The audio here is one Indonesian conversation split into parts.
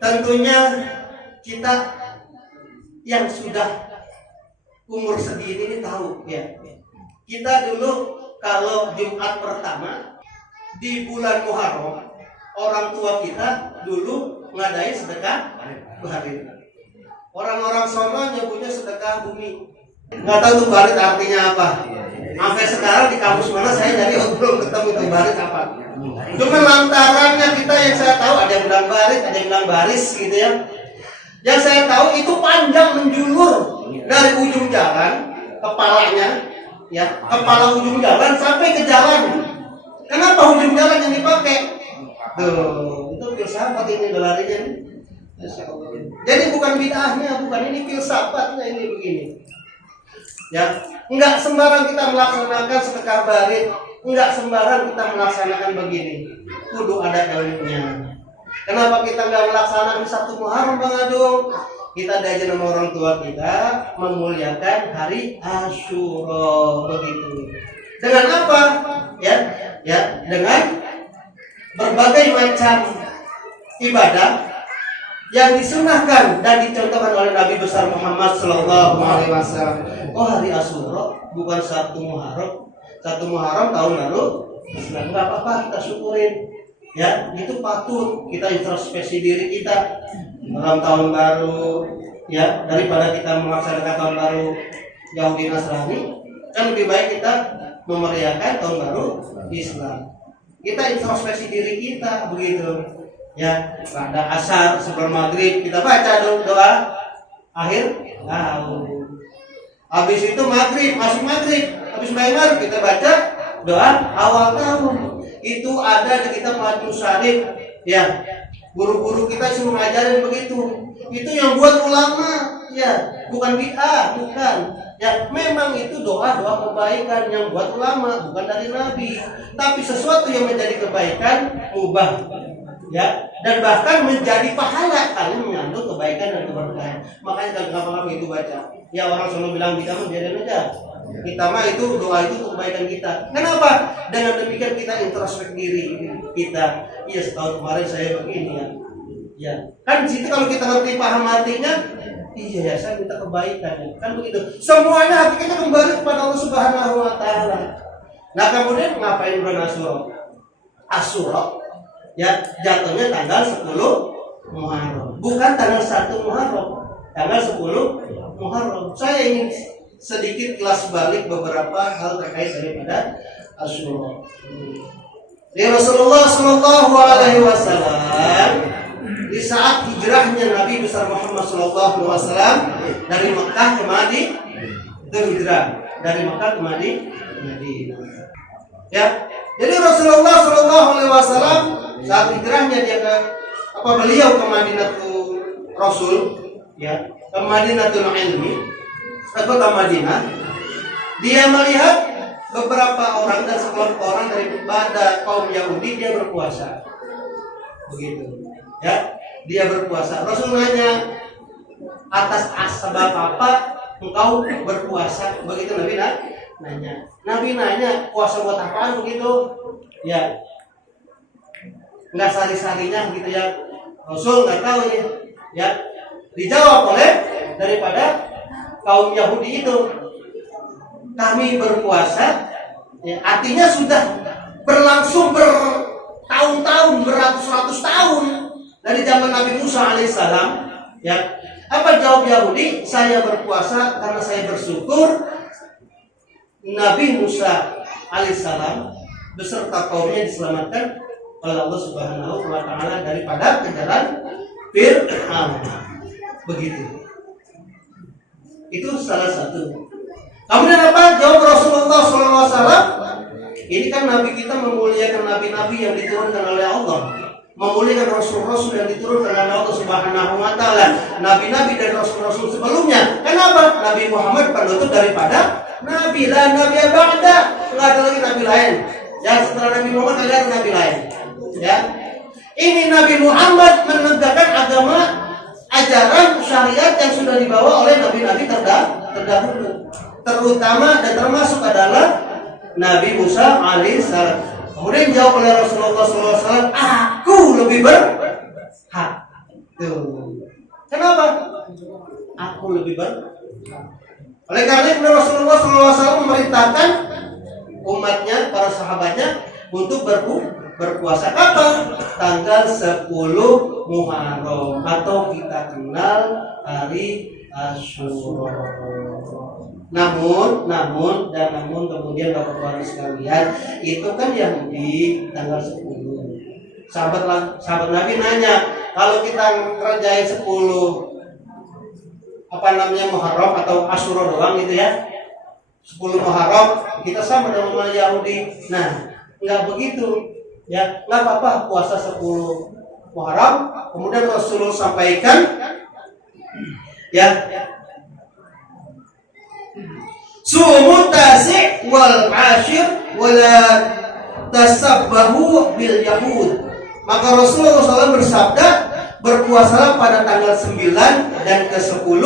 Tentunya kita yang sudah umur segini ini tahu ya. Kita dulu kalau Jumat pertama di bulan Muharram, orang tua kita dulu ngadain sedekah barit. Orang-orang sono nyebutnya sedekah bumi. Nggak tahu tuh barit artinya apa. Sampai sekarang di kampus mana saya jadi belum ketemu tuh barit apa. Cuma lantarannya kita yang saya tahu ada yang bilang barit, ada yang bilang baris gitu ya. Yang saya tahu itu panjang menjulur dari ujung jalan kepalanya, ya kepala ujung jalan sampai ke jalan. Kenapa ujung jalan yang dipakai? Tuh, itu filsafat ini gelarinya nih. Jadi bukan bid'ahnya, bukan ini filsafatnya ini begini. Ya, enggak sembarang kita melaksanakan sedekah barit, enggak sembarang kita melaksanakan begini. Kudu ada ilmunya. Kenapa kita enggak melaksanakan Sabtu Muharram Bang Adung? Kita diajar sama orang tua kita memuliakan hari Asyura begitu. Dengan apa? Ya, dengan berbagai macam ibadah yang disunahkan dan dicontohkan oleh Nabi besar Muhammad Sallallahu Alaihi Wasallam. Oh, hari Asyura bukan Sabtu Muharram. Sabtu Muharram tahun lalu, nggak apa-apa, kita syukurin. Ya, itu patut kita introspeksi diri kita dalam tahun baru. Ya, daripada kita melaksanakan tahun baru Yahudi Nasrani, kan lebih baik kita memeriahkan tahun baru Islam. Kita introspeksi diri kita begitu. Ya, pada asar sebelum maghrib kita baca doa akhir tahun. Habis itu maghrib, masuk maghrib, habis maghrib kita baca doa awal tahun. Itu ada di kitab Majelis Syarif. Ya, guru-guru kita suruh ngajarin begitu. Itu yang buat ulama, ya, bukan bid'ah, bukan. Ya, memang itu doa-doa kebaikan yang buat ulama, bukan dari Nabi. Tapi sesuatu yang menjadi kebaikan mubah. Ya, dan bahkan menjadi pahala kalau mengandung kebaikan dan keberkahan. Makanya kalau ngapa-ngapa itu baca. Ya, orang selalu bilang kita mah biarin aja. Kita mah itu doa itu untuk kebaikan kita. Kenapa? Dengan demikian kita introspek diri kita. Iya, setahun kemarin saya begini ya. Ya, kan di situ kalau kita ngerti paham artinya, iya ya, saya minta kebaikan ya. Kan begitu. Semuanya hakikatnya kembali kepada Allah Subhanahu wa taala. Nah, kemudian ngapain bulan Asyura? Asyura ya jatuhnya tanggal 10 Muharram. Bukan tanggal 1 Muharram. Tanggal 10 Muharram. Saya ingin sedikit kelas balik beberapa hal terkait daripada Asyura. Ya, Rasulullah Shallallahu Alaihi Wasallam di saat hijrahnya Nabi besar Muhammad Sallallahu Alaihi Wasallam dari Mekah ke Madinah, itu hijrah dari Mekah ke Madinah. Ya, jadi Rasulullah Sallallahu Alaihi Wasallam saat hijrahnya beliau ke Madinatul Rasul, ya, ke Madinatul Ilmi, atau ke Madinah, dia melihat beberapa orang dan sekelompok orang daripada kaum Yahudi dia berpuasa, begitu. Ya, dia berpuasa. Rasul nanya, atas sebab apa engkau berpuasa? Begitu Nabi nanya. Nabi nanya, puasa buat apaan begitu? Ya, nggak sari-sarinya gitu ya. Rasul nggak tahu ya. Ya, dijawab oleh daripada kaum Yahudi itu, kami berpuasa. Ya, artinya sudah berlangsung bertahun-tahun, beratus-ratus tahun. Dari zaman Nabi Musa alaihissalam, ya, apa jawab Yahudi? Saya berpuasa karena saya bersyukur Nabi Musa alaihissalam beserta kaumnya diselamatkan oleh Allah Subhanahu wa taala daripada kejaran Fir'aun. Begitu. Itu salah satu. Kemudian apa jawab Rasulullah SAW? Ini kan Nabi kita memuliakan nabi-nabi yang diturunkan oleh Allah, memuliakan rasul-rasul yang diturunkan oleh Allah Subhanahu wa taala, nabi-nabi dan rasul-rasul sebelumnya. Kenapa? Nabi Muhammad penutup daripada nabi, dan nabi ba'da, enggak ada lagi nabi lain. Ya, setelah Nabi Muhammad ada nabi lain. Ya. Ini Nabi Muhammad menegakkan agama, ajaran syariat yang sudah dibawa oleh nabi-nabi terdahulu. Terutama dan termasuk adalah Nabi Musa alaihissalam. Kemudian jawab oleh Rasulullah SAW, aku lebih Tuh. Kenapa? Aku lebih baik. Oleh karena itu Rasulullah SAW memerintahkan umatnya, para sahabatnya untuk berpuasa kapan? Tanggal 10 Muharram atau kita kenal hari Asyura. Namun kemudian Bapak-bapak sekalian, itu kan yang di tanggal 10. Sahabat Nabi nanya, kalau kita ngerjain 10 Muharram atau Asyura doang gitu ya, 10 Muharram kita sama dengan orang Yahudi. Nah, nggak begitu ya, nggak apa-apa puasa 10 Muharram. Kemudian Rasulullah sampaikan ya, sumu tasi wal ashir wala tasabbahu bil yahud. Maka Rasulullah SAW bersabda, berpuasalah pada tanggal 9 dan ke-10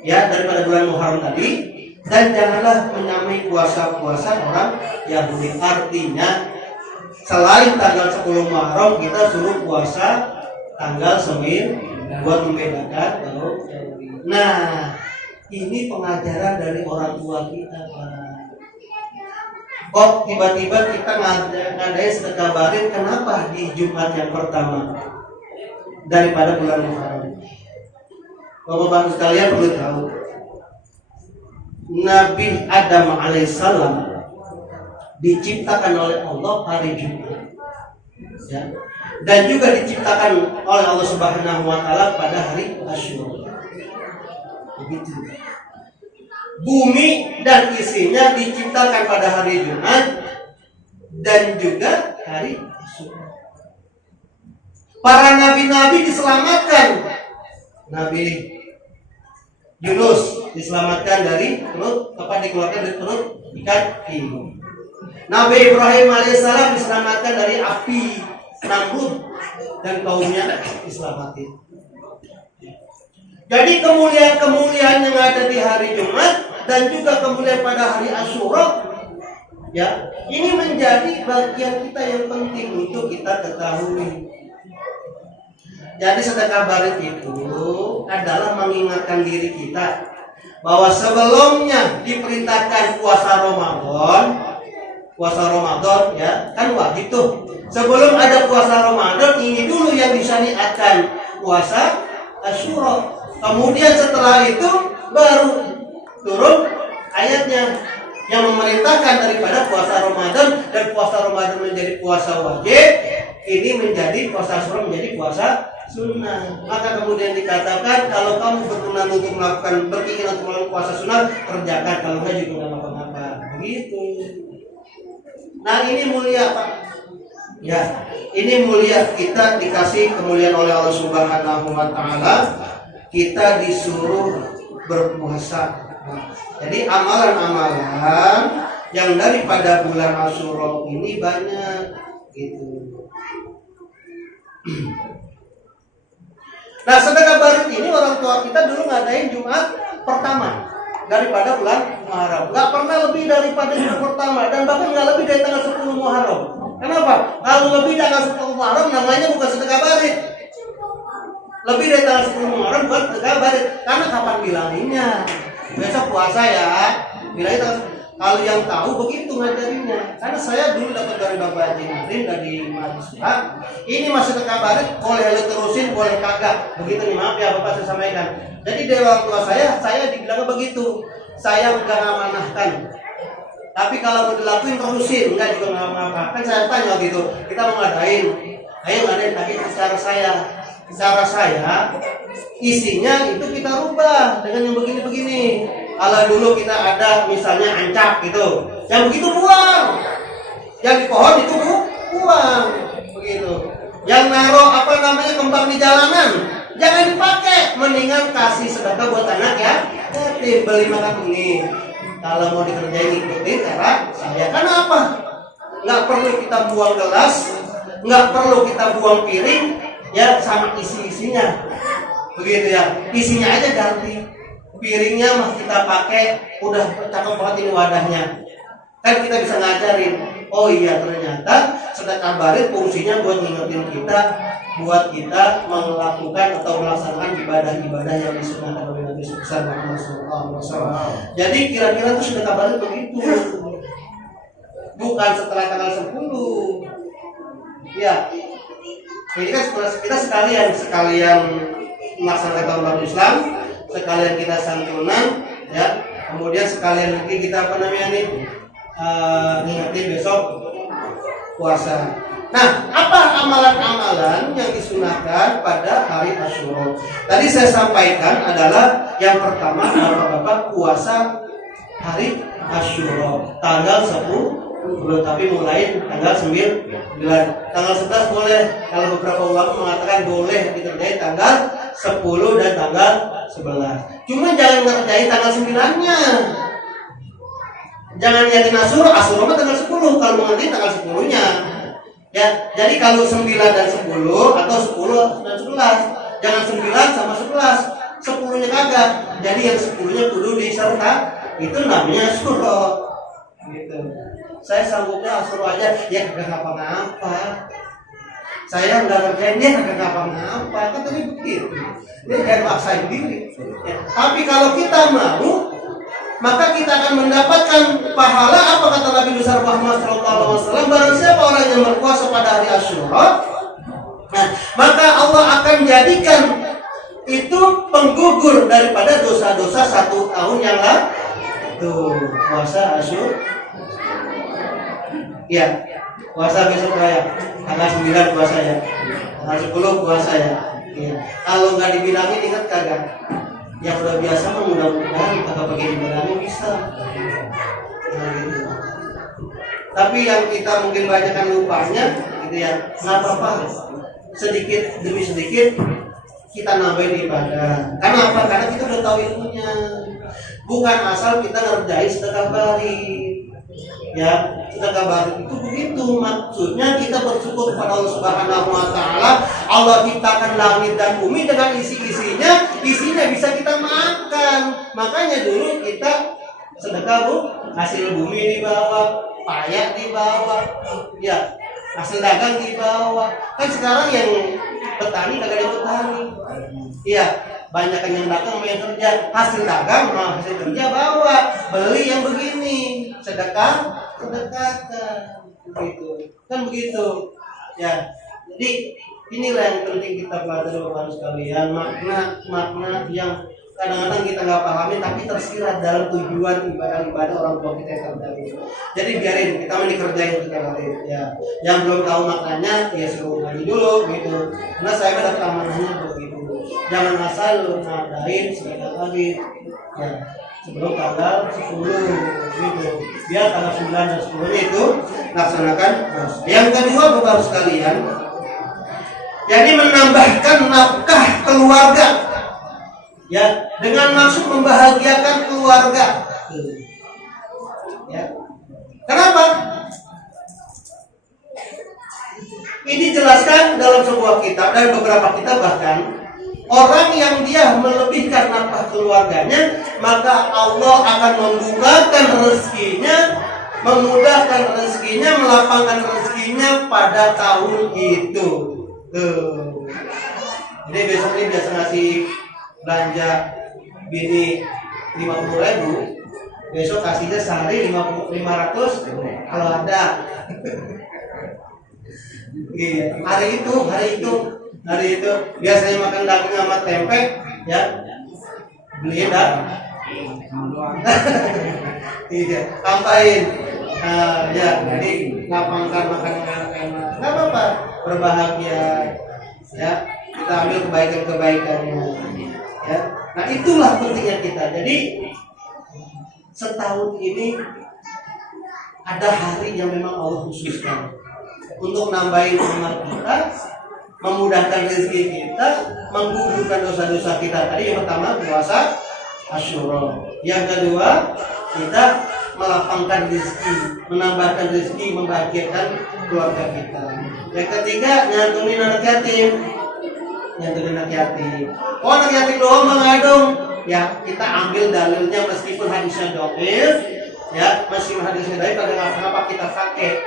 ya daripada bulan Muharram tadi, dan janganlah menyamai puasa-puasa orang Yahudi. Artinya selain tanggal 10 Muharram kita suruh puasa tanggal 9 buat membedakan kalau Yahudi. Nah, ini pengajaran dari orang tua kita, Pak. Kok tiba-tiba kita ngadain sedekah barin, kenapa di Jumat yang pertama daripada bulan Muharram? Bapak-bapak sekalian perlu tahu, Nabi Adam alaihissalam diciptakan oleh Allah hari Jumat, ya, dan juga diciptakan oleh Allah Subhanahu Wa Taala pada hari Asyura. Begitu. Bumi dan isinya diciptakan pada hari Jumat dan juga hari Asyura. Para nabi-nabi diselamatkan. Nabi Yunus diselamatkan dari perut, dikeluarkan dari perut ikan hiu. Nabi Ibrahim alaihissalam diselamatkan dari api Namrud dan kaumnya diselamatkan. Jadi kemuliaan-kemuliaan yang ada di hari Jumat dan juga kemuliaan pada hari Asyura, ya, ini menjadi bagian kita yang penting untuk kita ketahui. Jadi sedekah barin itu adalah mengingatkan diri kita bahwa sebelumnya diperintahkan puasa Ramadan ya, kan wajib tuh. Sebelum ada puasa Ramadan, ini dulu yang disyariatkan puasa Asyura. Kemudian setelah itu baru turun ayatnya yang memerintahkan daripada puasa Ramadan, dan puasa Ramadan menjadi puasa wajib, ini menjadi puasa Asyura menjadi puasa sunnah. Maka kemudian dikatakan kalau kamu berkenan untuk melakukan, berkeinginan untuk melakukan puasa sunnah, kerjakan, kalau enggak juga nggak apa-apa. Begitu. Nah, ini mulia, Pak. Ya, ini mulia, kita dikasih kemuliaan oleh Allah Subhanahu Wa Taala. Kita disuruh berpuasa. Jadi amalan-amalan yang daripada bulan Asyura ini banyak gitu. Nah, sedekah barin ini orang tua kita dulu ngadain Jumat pertama daripada bulan Muharram. Gak pernah lebih daripada Jumat pertama, dan bahkan gak lebih dari tanggal 10 Muharram. Kenapa? Kalau lebih tanggal 10 Muharram namanya bukan sedekah barin. Lebih dari tanggal 10 Muharram bukan sedekah barin. Karena kapan bilanginnya? Besok puasa ya, bilangnya tanggal. Kalau yang tahu begitu ngajarinnya. Karena saya dulu dapat dari Bapak Haji Narin, dari mahasiswa. Ini masih sedekah barin, boleh lu terusin, boleh kagak. Begitu nih, maaf ya Bapak, saya sampaikan. Jadi dari orang tua saya dibilangnya begitu. Saya enggak amanahkan. Tapi kalau mau dilakuin terusin, enggak juga enggak apa-apa. Kan saya tanya gitu, kita mau ngadain. Ayo ngadain, tapi cara saya isinya itu kita rubah dengan yang begini-begini. Kalau dulu kita ada misalnya ancak gitu, yang begitu buang, yang di pohon itu buang, begitu. Yang naruh kembang di jalanan, jangan dipakai, mendingan kasih sedekah buat anak ya. Beli makan ini. Kalau mau dikerjain ikutin cara saya. Kenapa? Nggak perlu kita buang gelas, nggak perlu kita buang piring, ya sama isi-isinya, begitu ya. Isinya aja ganti. Piringnya mah kita pakai, udah cakep banget ini wadahnya. Kan kita bisa ngajarin, Oh iya, ternyata sedekah barir fungsinya buat ngingetin kita, buat kita melakukan atau melaksanakan ibadah-ibadah yang disunahkan oleh Nabi Sallallahu Alaihi Wasallam. Jadi kira-kira tuh sedekah barir begitu, bukan setelah tanggal 10. Ya, ini kan kita sekalian melaksanakan tahun baru Islam, sekalian kita santunan, ya. Kemudian sekalian lagi kita ngingetin besok puasa. Nah, apa amalan-amalan yang disunahkan pada hari Asyura? Tadi saya sampaikan adalah yang pertama Bapak puasa hari Asyura tanggal 10, tapi mulai tanggal 9. Tanggal 11 boleh, kalau beberapa ulama mengatakan boleh dikerjain tanggal 10 dan tanggal 11. Cuma jangan ngerjain tanggal 9-nya. Jangan niatin Asyura tanggal 10, kalau mengerti tanggal 10-nya. Ya, jadi kalau 9 dan 10 atau 10 dan 11, jangan 9 sama 11, 10-nya kagak. Jadi yang 10-nya kudu diserta, itu namanya Asyura. Gitu. Saya sanggupnya Asyura aja, ya kagak ngapa-ngapa. Saya nggak ngerjain dia kagak ngapa-ngapa, kan tadi begitu. Dia kayak maksain diri. Ya. Tapi kalau kita mau, maka kita akan mendapatkan pahala. Apa kata Nabi besar Muhammad SAW? Barang siapa orang yang berpuasa pada hari Asyura, nah, maka Allah akan jadikan itu penggugur daripada dosa-dosa 1 tahun yang lalu. Tuh, puasa Asyura. Ya, puasa besok ya. Tanggal 9 puasa ya. Tanggal 10 puasa ya. Ya. Kalau nggak dibilangin ingat kagak? Yang udah biasa mah mudah-mudahan kagak pakai dibilangin bisa. Nah, gitu. Tapi yang kita mungkin banyakkan lupanya gitu ya. Nggak apa-apa. Sedikit demi sedikit kita nambahin ibadah. Karena apa? Karena kita udah tahu ilmunya. Bukan asal kita ngerjain sedekah barir. Ya, sedekah barir itu begitu, maksudnya kita bersyukur kepada Allah Subhanahu wa taala. Allah ciptakan langit dan bumi dengan isinya bisa kita makan. Makanya dulu kita sedekah, Bu, hasil bumi dibawa, payah dibawa, ya, hasil dagang dibawa. Kan sekarang yang petani kagak ada petani. Iya, banyak yang dagang yang kerja, hasil dagang sama hasil kerja bawa, beli yang begini, sedekahkan begitu, kan begitu ya. Jadi inilah yang penting kita pelajari Bapak sekalian, makna yang kadang-kadang kita nggak pahami tapi tersirat dalam tujuan ibadah orang tua kita yang terdahulu. Jadi biarin kita kerjain kita ya. Yang belum tahu maknanya ya suruh ngaji dulu gitu. Karena saya dapat amanahnya begitu. Jangan asal ngadain sekali lagi ya sebelum tanggal 10 gitu. Biar tanggal 9 dan 10 itu laksanakan. Yang kedua Bapak sekalian, jadi menambahkan nafkah keluarga. Ya, dengan maksud membahagiakan keluarga. Ya. Kenapa? Ini dijelaskan dalam sebuah kitab dan beberapa kitab bahkan orang yang dia melebihkan nafkah keluarganya, maka Allah akan membukakan rezekinya, memudahkan rezekinya, melapangkan rezekinya pada tahun itu. Jadi besok ini biasa ngasih belanja bini 50.000, besok kasihnya sehari 500 kalau ada. Iya, hari itu biasanya makan daging sama tempe ya, beli dah. Iya, tambahin. Ya, jadi lapangkan makanan enak-enak. Nggak apa-apa, berbahagia. Ya, kita ambil kebaikan-kebaikannya. Ya, nah itulah pentingnya kita. Jadi setahun ini ada hari yang memang Allah khususkan untuk nambahin amal kita, memudahkan rezeki kita, menggugurkan dosa-dosa kita. Tadi yang pertama puasa Asyura, yang kedua kita melapangkan rezeki, menambahkan rezeki, membahagiakan keluarga kita. Yang ketiga nyantunin anak yatim. Oh, anak yatim doang mengandung. Ya, kita ambil dalilnya meskipun hadisnya dhaif, ya, meskipun hadisnya dhaif, kenapa kita pakai?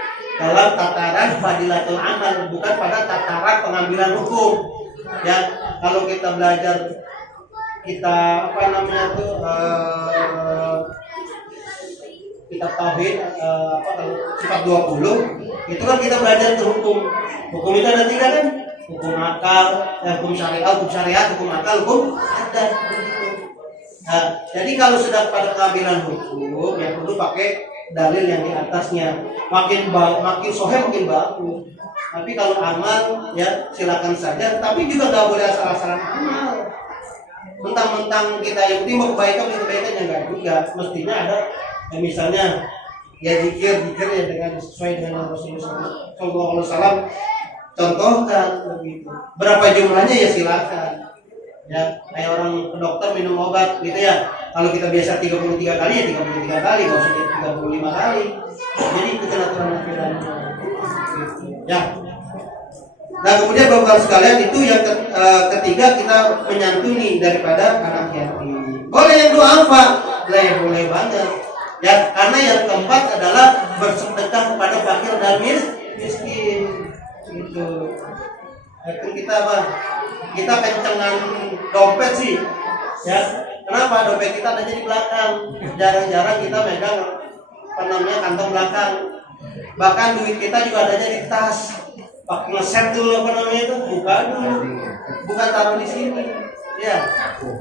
dalam tataran fadilatul amal, bukan pada tataran pengambilan hukum. Ya, kalau kita belajar kita apa namanya tuh kita tauhid kalau sifat 20 itu kan kita belajar ke hukum. Hukum itu ada 3 kan? Hukum akal, hukum syariat, hukum akal, hukum adat. Nah, jadi kalau sudah pada pengambilan hukum ya perlu pakai dalil yang di atasnya. Makin sohe makin bagus. Tapi kalau amal ya silakan saja, tapi juga nggak boleh asal-asalan amal. Mentang-mentang kita yang penting mau kebaikan yang enggak juga. Mestinya ada ya, misalnya ya zikir ya dengan sesuai dengan Rasulullah SAW contohkan begitu. Berapa jumlahnya ya silakan. Ya, kayak orang ke dokter minum obat gitu ya. Kalau kita biasa 33 kali ya 33 kali, enggak usah 35 kali. Jadi itu aturan-aturannya. Gitu. Ya. Nah, kemudian Bapak sekalian itu yang ketiga kita menyantuni daripada anak yatim. Boleh yang doa apa? Boleh banget. Ya, karena yang keempat adalah bersedekah kepada fakir dan miskin. Gitu. Itu kita apa? Kita kencengan dompet sih. Ya. Kenapa? Dompet kita adanya di belakang. Jarang-jarang kita megang kantong belakang. Bahkan duit kita juga adanya di tas. Pakai ngeset dulu itu, buka dulu. Bukan taruh di sini. Ya.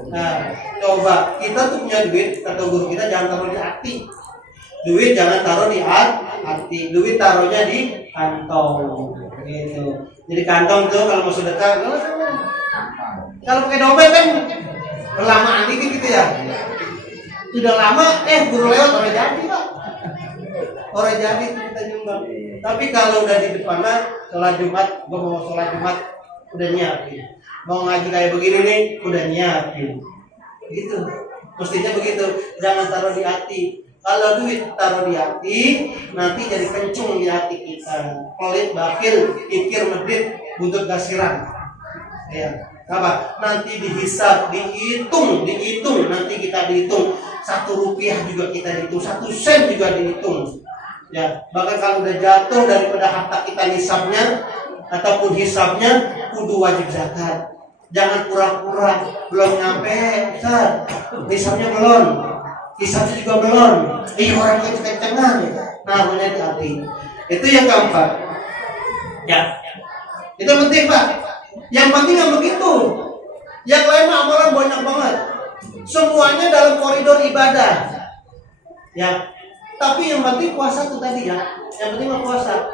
Nah, coba kita tuh punya duit, kata guru kita jangan taruh di hati. Duit jangan taruh di hati. Duit taruhnya di kantong. Gitu. Jadi kantong tuh kalau mau sedekah, kalau pakai dompet kan kelamaan dikit gitu ya. Sudah lama, guru lewat orang jadi Pak. Orang jadi kita nyumbang. Tapi kalau udah di depan sholat Jumat, gua mau sholat Jumat udah nyiapin. Mau ngaji kayak begini nih, udah nyiapin. Gitu. Mestinya begitu. Jangan taruh di hati. Kalau duit taruh di hati, nanti jadi kencung di hati kita. Pelit, bakil, pikir, medit, buntut gasiran. Ya. Apa? Nanti dihisab, dihitung, nanti kita dihitung. 1 rupiah juga kita dihitung, 1 sen juga dihitung. Ya, bahkan kalau udah jatuh daripada harta kita nisabnya ataupun hisabnya, kudu wajib zakat. Jangan pura-pura belum nyampe, Ustaz. Nisabnya belum, hisabnya juga belum. Orang kenceng-kencengan, naruhnya di hati. Itu yang keempat. Ya, itu penting Pak. Yang penting yang begitu. Yang lain amalan banyak banget. Semuanya dalam koridor ibadah. Ya. Tapi yang penting puasa itu tadi ya. Yang penting puasa.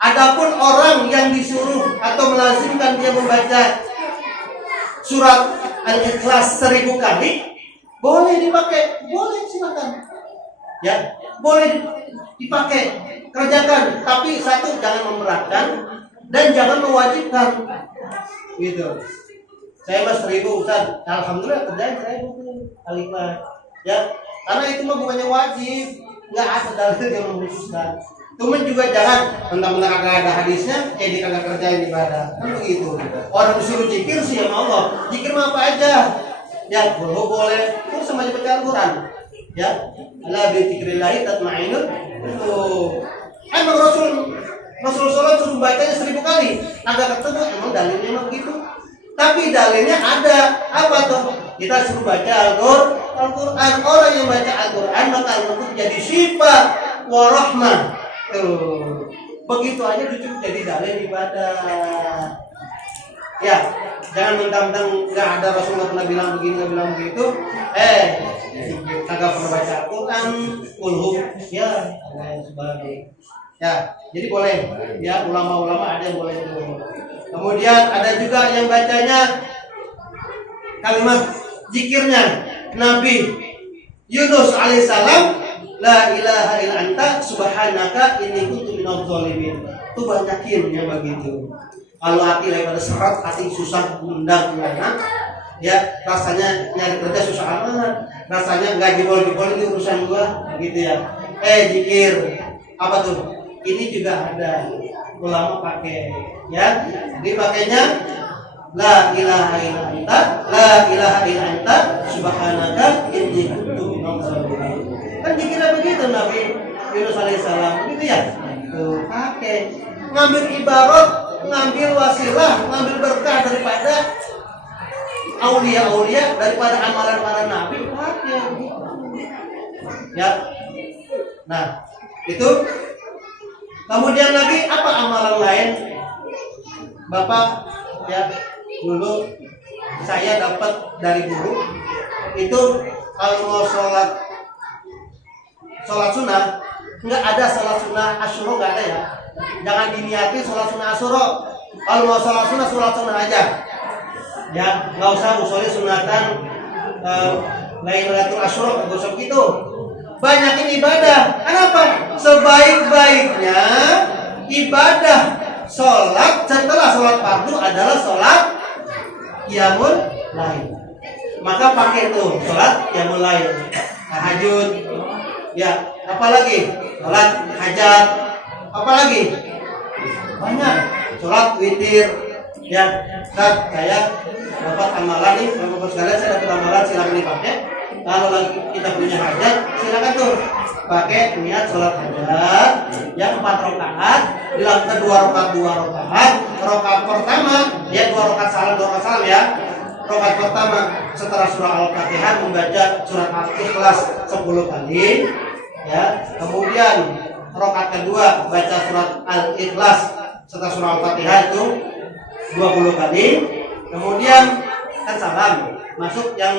Adapun orang yang disuruh atau melazimkan dia membaca surat Al-Ikhlas 1000 kali, boleh dipakai, boleh silakan. Ya, boleh dipakai, kerjakan. Tapi satu, jangan memberatkan dan jangan mewajibkan. Gitu. Saya mas 1000 Ustaz, alhamdulillah kerjain 1000 Al-Ikhlas. Ya, karena itu mah bukannya wajib. Nggak ada dalil yang mengkhususkan. Cuman juga jangan mentang-mentang kagak ada hadisnya, dia kagak kerjain ibadah. Kan begitu. Orang disuruh zikir sih sama Allah. Zikir mah apa aja. Ya, boleh. Itu sama aja baca Al-Quran. Ya, ala bi dzikrillahi tatma'innul qulub. Emang Rasul sholat suruh bacanya 1000 kali. Agak ketemu emang dalilnya emang gitu. Tapi dalilnya ada. Apa tuh? Kita suruh baca Al-Quran. Orang yang baca Al-Quran maka Al-Quran jadi sifat warahmah. Tuh. Begitu aja cukup jadi dalil ibadah. Ya, jangan mentang-mentang nggak ada Rasulullah pernah bilang begini, nggak bilang begitu. Kagak pernah baca Al-Quran, kulhum, ya, dan sebagainya. Ya, jadi boleh. Ya, ulama-ulama ada yang boleh itu. Kemudian ada juga yang bacanya kalimat zikirnya Nabi Yunus alaihissalam, la ilaha illa anta subhanaka inni kuntu minadz zalimin. Itu banyakin yang begitu. Kalau hati daripada serat, hati susah undang gimana? Ya, rasanya nyari kerja susah amat. Rasanya nggak jebol-jebol itu urusan gua, gitu ya. Zikir apa tuh? Ini juga ada ulama pakai, ya. Dipakainya la ilaha illa anta, la ilaha illa anta subhanaka inni kuntu minadz zalimin. Kan dikira begitu Nabi Yunus alaihissalam, begitu ya. Tuh, pakai. Ngambil ibarat, ngambil wasilah, ngambil berkah daripada aulia-aulia, daripada amalan para nabi, pakai. Ya. Nah, itu. Kemudian lagi apa amalan lain? Bapak, ya, dulu saya dapat dari guru itu kalau mau sholat sunnah, nggak ada sholat sunnah asyuro, nggak ada ya. Jangan diniati sholat sunnah asyuro. Kalau mau sholat sunnah aja. Ya, nggak usah usulnya sunatan Lailatul Asyuro, nggak usah begitu. Banyakin ibadah. Kenapa? Sebaik-baiknya ibadah sholat setelah sholat fardu adalah sholat qiyamul lail. Maka pakai tuh sholat qiyamul lail, tahajud, ya, apalagi sholat hajat, apalagi banyak sholat witir, ya. Nah, saya dapat amalan nih, bapak sekalian, saya dapat amalan, silakan dipakai. Kalau lagi kita punya hajat, silakan tuh pakai niat sholat hajat yang 4 rakaat, dilakukan 2 rakaat. Rakaat pertama, ya 2 rakaat salam ya. Rakaat pertama setelah surah Al-Fatihah membaca surat Al-Ikhlas 10 kali, ya. Kemudian rakaat kedua baca surat Al-Ikhlas setelah surah Al-Fatihah itu 20 kali. Kemudian kan salam, masuk yang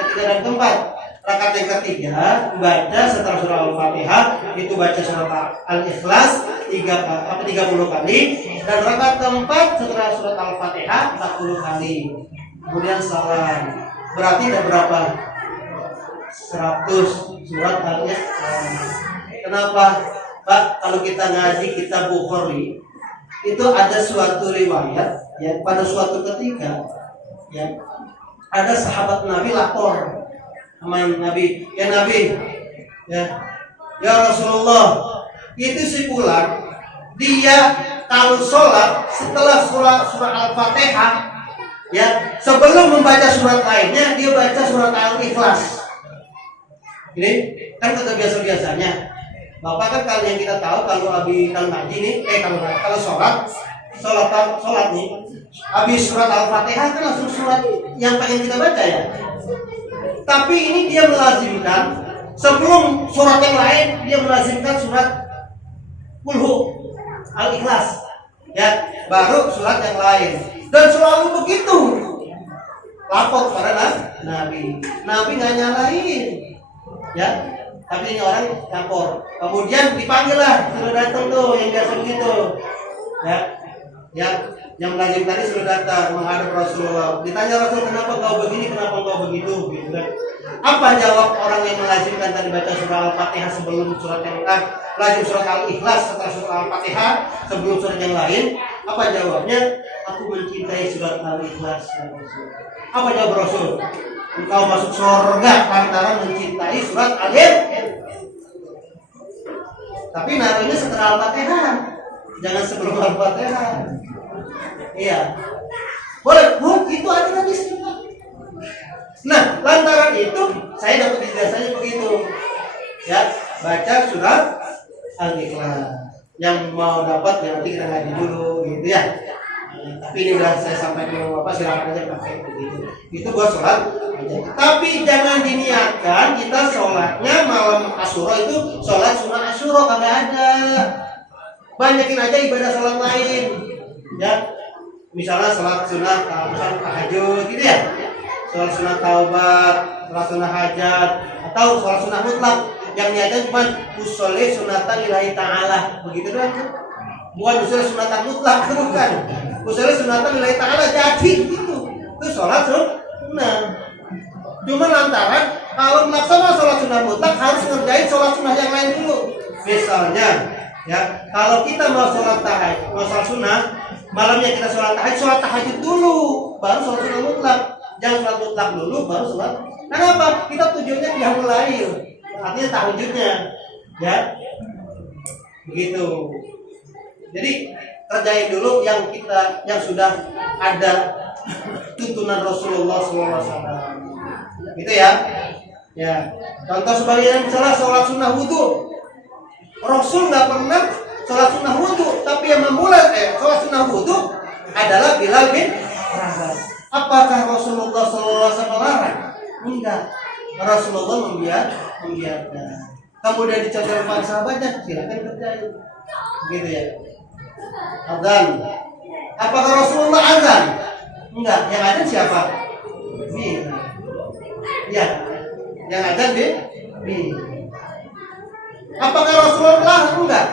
ketiga dan keempat. Rakaat yang ketiga baca setelah surah Al-Fatihah itu baca surat Al-Ikhlas 30 kali, dan rakaat keempat setelah surat Al-Fatihah 40 kali. Kemudian salam. Berarti ada berapa? 100 surat Al-Ikhlas. Kenapa? Pak, kalau kita ngaji kitab Bukhari itu ada suatu riwayat, ya, pada suatu ketika, ya, ada sahabat Nabi lapor sama Nabi, ya Nabi, ya Rasulullah, itu si fulan dia kalau sholat setelah surah Al-Fatihah, ya, sebelum membaca surat lainnya dia baca surat Al-Ikhlas. Ini kan kagak biasa-biasanya. Bapak kan kalau yang kita tahu kalau ngaji nih, kalau sholat nih, habis surat Al-Fatihah kan langsung surat yang pengen kita baca ya. Tapi ini dia melazimkan sebelum surat yang lain dia melazimkan surat Qul Al-Ikhlas, ya, baru surat yang lain. Dan selalu begitu. Lapor pada Nabi nggak nyalain, ya. Tapi ini orang lapor. Kemudian dipanggil lah, sudah datang tuh yang biasa begitu, ya. Yang melazim tadi sudah datang menghadap Rasulullah. Ditanya Rasul, kenapa kau begini, kenapa kau begitu, gitu kan. Apa jawab orang yang melazimkan tadi baca surah Al-Fatihah sebelum surat yang lain, lazim surat Al-Ikhlas setelah surat Al-Fatihah sebelum surat yang lain? Apa jawabnya? Aku mencintai surat Al-Ikhlas. Apa jawab Rasul? Engkau masuk surga lantaran mencintai surat Al-Ikhlas. Tapi naruhnya setelah Al-Fatihah, jangan sebelum Al-Fatihah. Iya, boleh, itu ada nanti. Nah, lantaran itu saya dapat ijazahnya begitu, ya, baca surat Al-Ikhlas. Yang mau dapat ya nanti kita ngaji dulu, gitu ya. Tapi ini udah saya sampaikan ke Bapak, silakan aja pakai begitu. Itu buat sholat aja. Tapi jangan diniatkan kita sholatnya malam Asyura itu sholat sunnah Asyura, kagak ada. Banyakin aja ibadah sholat lain, ya. Misalnya sholat sunnah, misalnya tahajud, gitu ya. Sholat sunnah taubat, sholat sunnah hajat, atau sholat sunnah mutlak. Yang niatnya cuma usolli sunatan lillahi ta'ala, begitu doang. Bukan usolli sunatan mutlak, bukan. Usolli sunatan lillahi ta'ala, jadi gitu. Itu sholat sunnah. Cuma lantaran kalau melaksanakan sholat sunnah mutlak harus ngerjain sholat sunnah yang lain dulu. Misalnya, ya, kalau kita mau sholat tahajud, mau sholat sunnah, malamnya kita sholat tahajud dulu, baru sholat sunnah mutlak. Jangan sholat mutlak dulu, baru sholat. Kenapa? Kita tujuannya qiyamul lail, artinya tahajudnya, ya, begitu. Jadi kerjain dulu yang sudah ada tuntunan Rasulullah SAW. Gitu ya. Ya. Contoh sebagai misalnya sholat sunnah wudu. Rasul nggak pernah sholat sunnah wudhu, tapi yang memulai sholat sunnah wudhu adalah Bilal bin Rabah. Apakah Rasulullah SAW melarang? Enggak. Rasulullah membiarkan. Kemudian dicontohkan para sahabatnya, silakan kerjain. Gitu ya. Azan. Apakah Rasulullah azan? Enggak. Yang azan siapa? Bilal. Ya. Yang azan Bilal. Apakah Rasulullah larang? Enggak.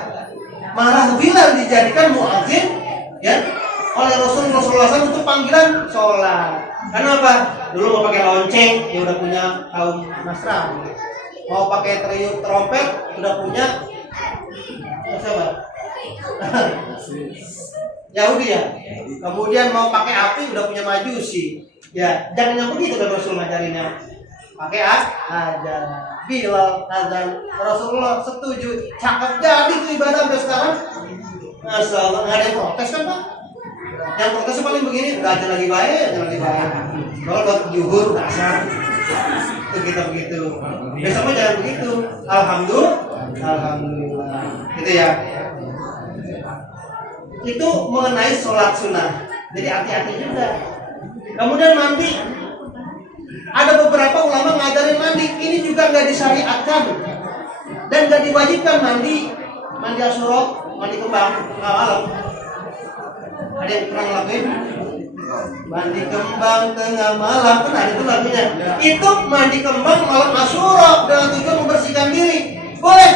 Malah Bilal dijadikan muadzin ya oleh Rasulullah SAW untuk panggilan sholat. Karena apa? Dulu mau pakai lonceng, ya udah punya kaum Nasrani. Mau pakai teriuk trompet, udah punya siapa? Yahudi ya. Kemudian mau pakai api, udah punya Majusi. Ya, jangan yang begitu kan Rasul ngajarinnya. Pakai aja. Bilal azan, Rasulullah setuju. Cakep jadi tuh ibadah sampai sekarang. Masya Allah, nggak ada yang protes kan Pak? Yang protes paling begini, udah aja lagi baik. Kalau buat juhur, dasar. Itu kita begitu. Besoknya jangan begitu. Alhamdulillah. Gitu ya. Itu mengenai sholat sunnah. Jadi hati-hati juga. Kemudian mandi. Ada beberapa ulama ngajarin mandi. Ini juga nggak disyariatkan dan nggak diwajibkan mandi asyura, mandi kembang malam. Ada yang pernah ngelakuin? Mandi kembang tengah malam, kan itu lagunya. Itu mandi kembang malam asyura dengan tujuan membersihkan diri. Boleh?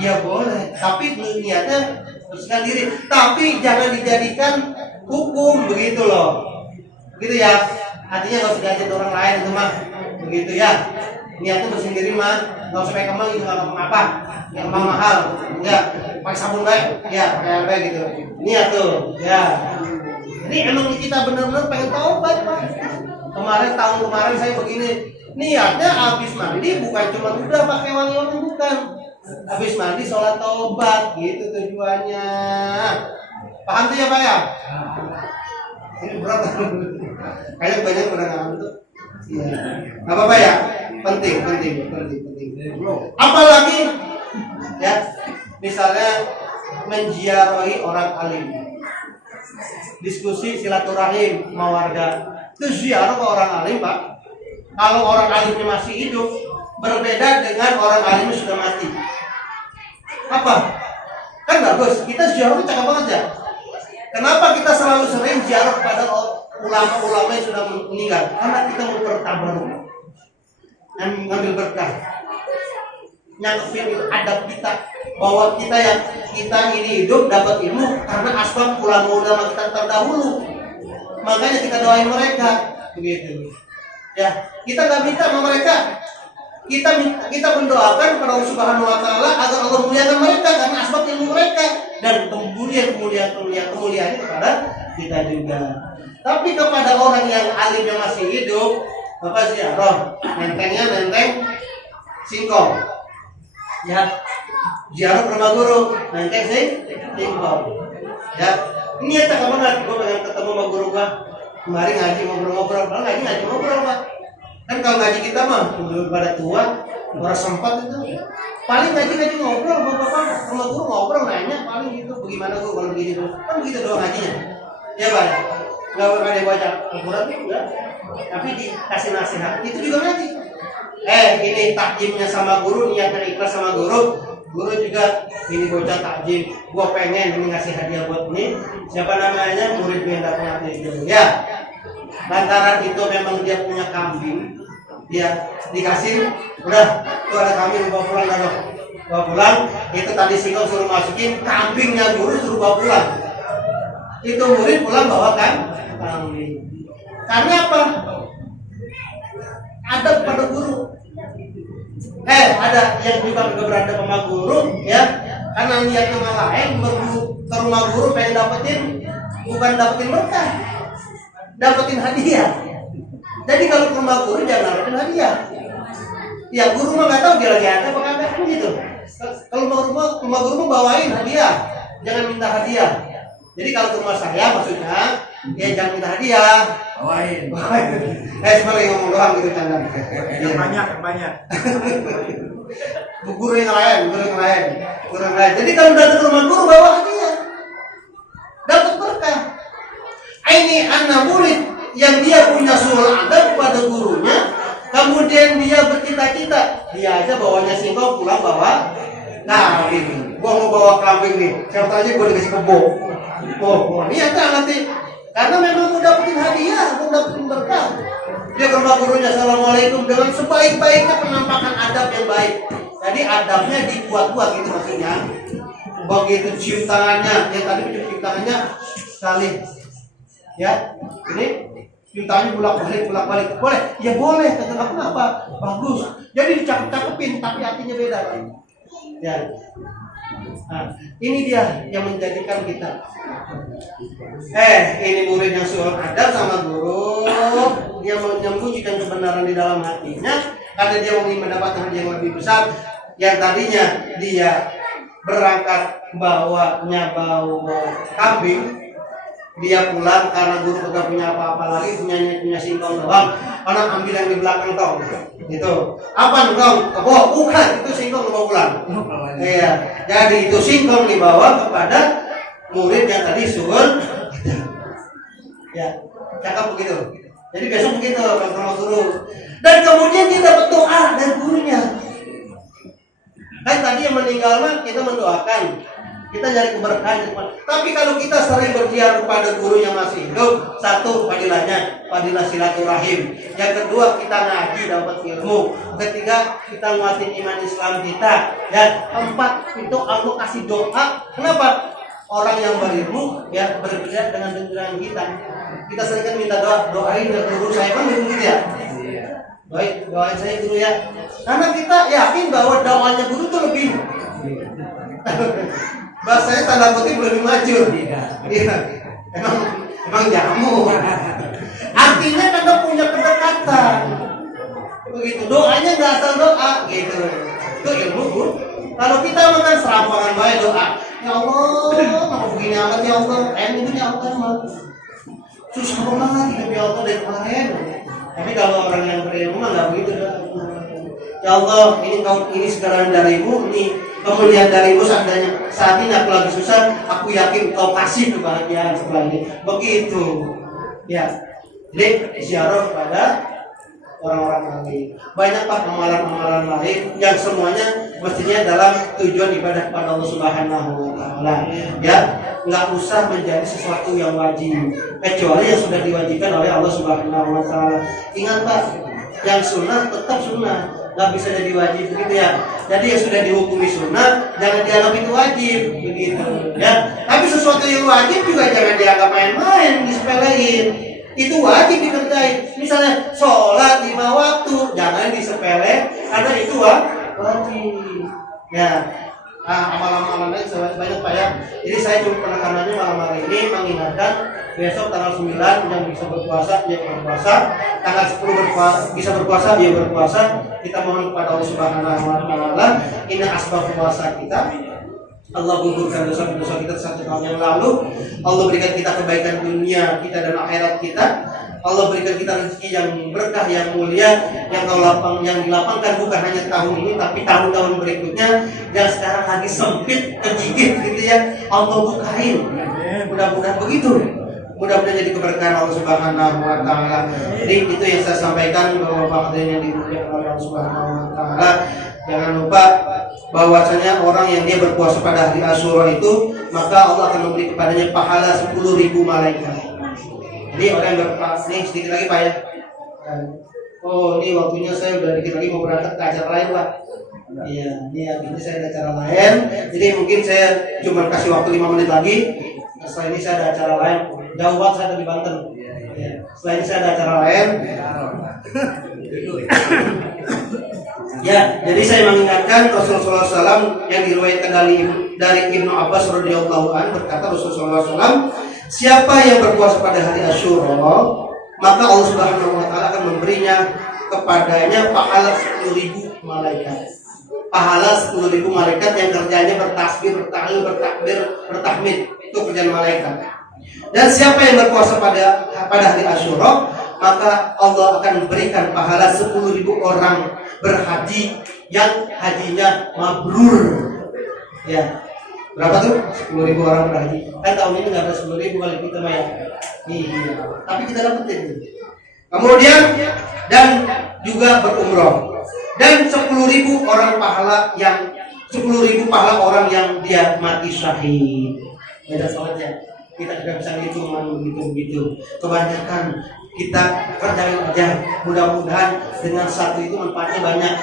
Ya boleh. Tapi niatnya bersihkan diri. Tapi jangan dijadikan hukum begitu loh. Begitu ya. Artinya nggak usah diajarin orang lain itu mah. Begitu ya. Niatnya bersihin diri mah. Nggak usah pakai kembang itu nggak apa-apa. Ya kembang mahal. Ya. Pakai sabun baik. Ya pakai apa gitu. Niat tuh. Ya. Ini emang kita benar-benar pengen taubat Pak. Tahun kemarin saya begini. Niatnya habis mandi bukan cuma udah pakai wangi-wangi, bukan. Habis mandi sholat taubat gitu tujuannya. Paham tuh ya Pak ya? Ini berat. Kayaknya banyak pernah ngantuk. Iya. Nggak apa-apa ya? Penting. Apalagi ya, misalnya menziarahi orang alim. Diskusi silaturahim sama warga. Itu ziarah ke orang alim, Pak. Kalau orang alimnya masih hidup, berbeda dengan orang alimnya sudah mati. Apa? Kan bagus. Kita ziarah itu cakep banget ya. Kenapa kita selalu sering ziarah kepada ulama-ulama yang sudah meninggal? Karena kita mau bertabaruk, ngambil berkah, nyangkepin adab kita, bahwa kita ini hidup dapat ilmu karena asbab ulama-ulama kita terdahulu. Makanya kita doain mereka, begitu. Ya, kita nggak minta sama mereka. Kita mendoakan kepada Allah Subhanahu Wa Taala agar Allah muliakan mereka karena asbab ilmu mereka dan kemuliaan kepada kita juga. Tapi kepada orang yang alim yang masih hidup, Bapak ziarah, nenteng singkong. Ya, ziarah ke rumah guru, nenteng singkong. Ya, ini ya cakap banget. Gue pengen ketemu sama guru gua. Kemarin ngaji ngobrol-ngobrol, ngaji ngobrol Pak. Kan kalau ngaji kita mah udah pada tua, orang sempat itu. Paling ngaji ngobrol, bapak sama guru ngobrol nanya, paling gitu. Bagaimana guru kalau begini tuh? Kan begitu doang ngajinya. Ya Pak. Nggak pernah dia baca Al-Quran enggak. Tapi dikasih nasihat, itu juga ngaji. Ini takjimnya sama guru, niatnya ikhlas sama guru. Guru juga ini bocah takjim, gua pengen ini ngasih hadiah buat ini. Siapa namanya? Murid yang datang nanti itu. Ya. Lantaran itu memang dia punya kambing, dia dikasih, udah tuh ada kambing, bawa pulang dah, bawa pulang. Itu tadi singkong suruh masukin, kambingnya guru suruh bawa pulang. Itu murid pulang bawa kambing. Karena apa? Ada pada guru. Ada yang juga berada sama guru, ya. Karena niatnya malah lain, ke rumah guru pengen bukan dapetin berkah, dapetin hadiah. Jadi kalau ke rumah guru jangan dapetin hadiah. Ya guru mah nggak tahu dia lagi ada apa kagak kan gitu. Kalau rumah guru mau bawain hadiah, jangan minta hadiah. Jadi kalau ke rumah saya maksudnya ya jangan minta hadiah, bawain. Sebenarnya ngomong doang gitu canda. Yang banyak. Guru yang lain. Jadi kalau datang ke rumah guru bawa hadiah, dapat berkah. Ini anak murid yang dia punya sulul adab pada gurunya, kemudian dia bercita-cita, dia aja bawanya singkong pulang bawa kambing. Gua mau bawa kambing nih, siapa aja gua dikasih kebo. Niatnya nanti, karena memang mau dapetin hadiah, mau dapetin berkah. Dia ke rumah gurunya, assalamualaikum, dengan sebaik-baiknya penampakan adab yang baik. Jadi adabnya dibuat-buat gitu maksudnya. Begitu cium tangannya, yang tadi cium tangannya sekali. Ya, ini cium tangannya bolak-balik. Boleh? Ya boleh, kata aku kenapa? Bagus. Jadi dicakep-cakepin, tapi artinya beda. Ya. Nah, ini dia yang menjadikan kita. Ini murid yang suul adab sama guru, dia menyembunyikan kebenaran di dalam hatinya karena dia ingin mendapatkan hadiah yang lebih besar. Yang tadinya dia berangkat bawa kambing, dia pulang karena guru tidak punya apa-apa lagi, punya singkong doang. Anak ambil yang di belakang tong, gitu. Apa tong? Oh, bukan, itu singkong mau pulang. Iya, jadi itu singkong dibawa kepada murid yang tadi suul. Ya, cakap begitu. Jadi besok begitu kalau guru. Dan kemudian dia dapat doa dari gurunya. Kan tadi yang meninggal mah kita mendoakan, kita nyari keberkahan. Tapi kalau kita sering berziarah kepada guru yang masih hidup, satu fadilahnya, fadilah silaturahim. Yang kedua kita ngaji dapat ilmu. Ketiga kita nguatin iman Islam kita. Dan keempat itu Allah kasih doa. Kenapa? Orang yang berilmu ya berbeda dengan kita. Kita sering kan minta doain ke guru saya kan begitu ya. Doain saya guru ya. Karena kita yakin bahwa doanya guru itu lebih bahasanya tanda kutip lebih maju. Iya. Emang jamu. Artinya karena punya kedekatan. Begitu doanya nggak asal doa gitu. Itu ilmu guru. Kalau kita makan serampangan baik doa. Ya Allah, mau begini amat ya Allah. Ini ya Allah. Susah banget hidup ya Allah dari kemarin. Tapi kalau orang yang berilmu nggak begitu. Ya Allah, ini segala darimu, ini kemuliaan darimu. Seandainya saat ini aku lagi susah, aku yakin kau kasih kebahagiaan sebaliknya. Begitu. Ya, jadi ziarah pada orang-orang lain. Banyak amalan-amalan lain yang semuanya mestinya dalam tujuan ibadah kepada Allah Subhanahu wa taala. Ya, enggak usah menjadi sesuatu yang wajib kecuali yang sudah diwajibkan oleh Allah Subhanahu wa taala. Ingat Pak, yang sunnah tetap sunnah, enggak bisa jadi wajib begitu ya. Jadi yang sudah dihukumi sunnah jangan dianggap itu wajib begitu ya. Tapi sesuatu yang wajib juga jangan dianggap main-main, disepelein. Itu wajib dikerjain. Misalnya sholat 5 waktu, jangan disepele karena itu wajib. Ya, amalan-amalan lain banyak Pak ya. Jadi saya cuma penekanannya malam hari ini mengingatkan besok tanggal 9 yang bisa berpuasa dia berpuasa, tanggal 10 bisa berpuasa dia berpuasa. Kita mohon kepada Allah Subhanahu wa taala, ini asbab puasa kita. Allah gugurkan dosa-dosa kita 1 tahun yang lalu. Allah berikan kita kebaikan dunia kita dan akhirat kita. Allah berikan kita rezeki yang berkah, yang mulia, yang dilapangkan bukan hanya tahun ini tapi tahun-tahun berikutnya yang sekarang lagi sempit, kegigit gitu ya. Allah bukain. Mudah-mudahan begitu. Mudah-mudahan jadi keberkahan Allah Subhanahu wa taala. Jadi itu yang saya sampaikan bahwa faktornya dimuliakan oleh Allah Subhanahu wa taala. Jangan lupa bahwasanya orang yang dia berpuasa pada hari Asyura itu maka Allah akan memberi kepadanya pahala 10.000 malaikat. Jadi orang yang berpuasa nih sedikit lagi Pak ya. Oh ini waktunya saya udah dikit lagi mau berangkat ke acara lain Pak. Iya, ini saya ada acara lain. Jadi mungkin saya cuma kasih waktu 5 menit lagi. Setelah ini saya ada acara lain. Jauh banget saya ada di Banten. Ya. Setelah ini saya ada acara lain. Ya, jadi saya mengingatkan Rasulullah SAW yang diriwayatkan dari Ibnu Abbas radhiyallahu anhu berkata Rasulullah SAW, siapa yang berpuasa pada hari Asyura, maka Allah Subhanahu wa taala akan memberinya kepadanya pahala 10.000 malaikat. Pahala 10.000 malaikat yang kerjanya bertasbih, bertahlil, bertakbir, bertahmid. Itu kerjaan malaikat. Dan siapa yang berpuasa pada hari Asyura, maka Allah akan memberikan pahala 10.000 orang berhaji yang hajinya mabrur. Ya, berapa tuh? 10.000 orang berhaji. Kan tahun ini nggak ada 10.000 kali kita mah ya. Iya, tapi kita dapetin. Kemudian dan juga berumroh. Dan 10.000 orang pahala yang 10.000 pahala orang yang dia mati syahid. Beda soalnya. Kita tidak bisa ngitung begitu. Kebanyakan kita kerjain aja. Mudah-mudahan dengan satu itu manfaatnya banyak.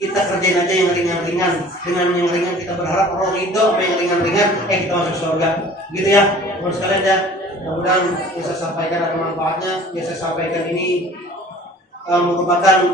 Kita kerjain aja yang ringan-ringan. Dengan yang ringan kita berharap Allah ridho, sama yang ringan-ringan kita masuk surga. Gitu ya. Terus sekalian ya. Mudah-mudahan yang saya sampaikan ada manfaatnya. Yang saya sampaikan ini merupakan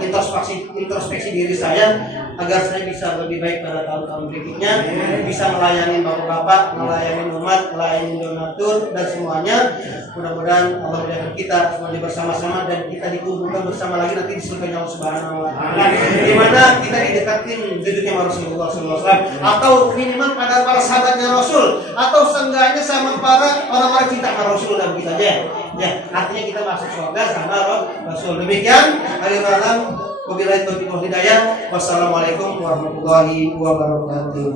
introspeksi diri saya agar saya bisa lebih baik pada tahun-tahun berikutnya, bisa melayani bapak-bapak, melayani umat, melayani donatur dan semuanya. Mudah-mudahan Allah menjadikan kita semuanya bersama-sama dan kita dikumpulkan bersama lagi nanti di surga Allah Subhanahu wa taala, di mana kita didekatin duduknya Rasulullah SAW atau minimal pada para sahabatnya Rasul atau seenggaknya sama para orang-orang cinta Rasul dan begitu aja. Ya, artinya kita masuk surga sama Rasul. Demikian, akhir malam, wabillahi taufiq wal hidayah. Wassalamualaikum warahmatullahi wabarakatuh.